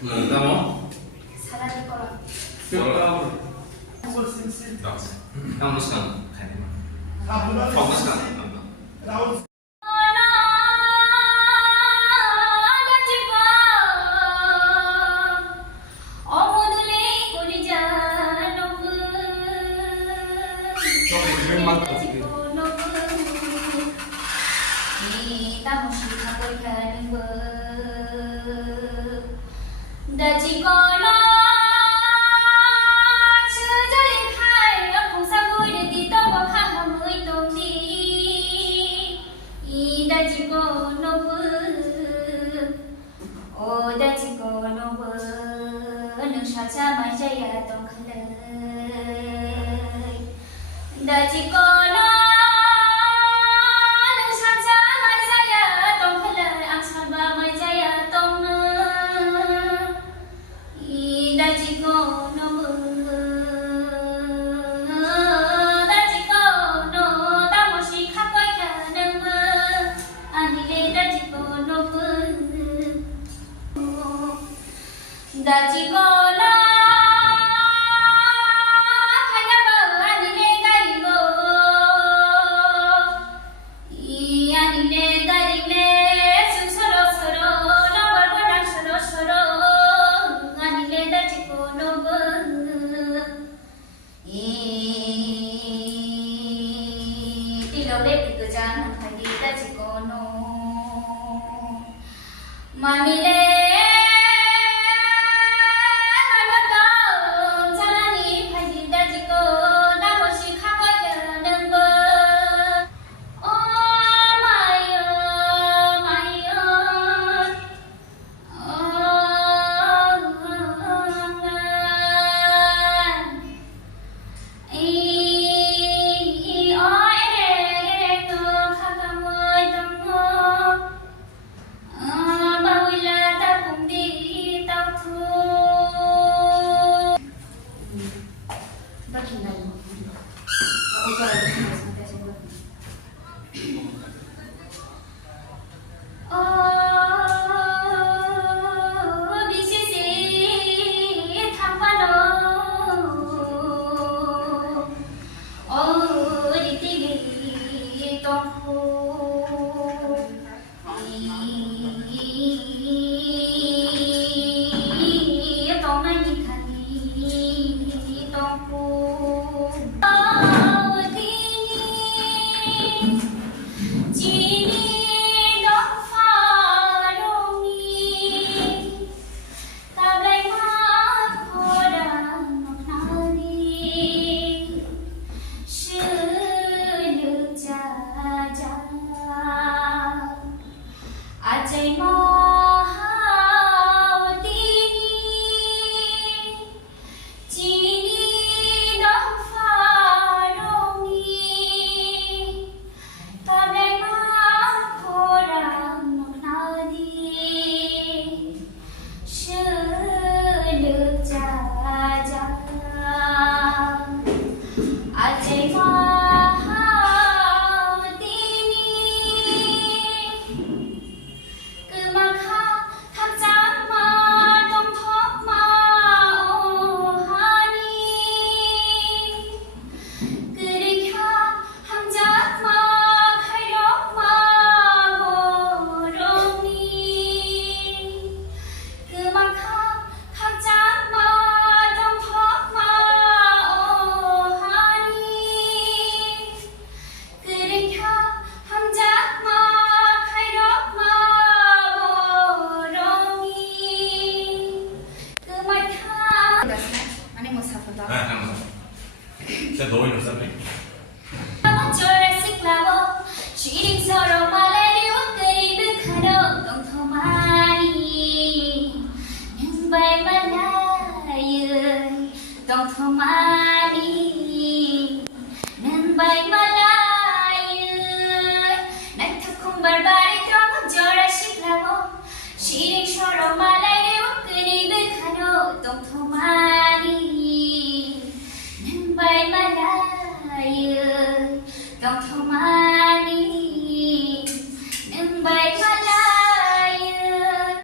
Tamo? Sara Kalai Tipra Namaskar. Namaskar. đã chỉ có nó chưa cho đến khai không sao vui để tí tao vào khang vào người tôi đi đã chỉ có nó vừa ô đã chỉ có nó vừa nương sao cha mai chạy à tông khơi đã chỉ có nó đã chỉ có nó phải nhớ bờ anh đi đây go anh đi đây đi suro nó bờ bờ đang suro anh đi đã chỉ có nó bờ đi đâu để thì cứ chán phải đi đã chỉ có nó mà mi sẽ đổi được sao đấy? Chỉ định sau đó mà lấy đi ước cây bước khai đâu tổng thầu mani nhưng bay mà lại tổng thầu mani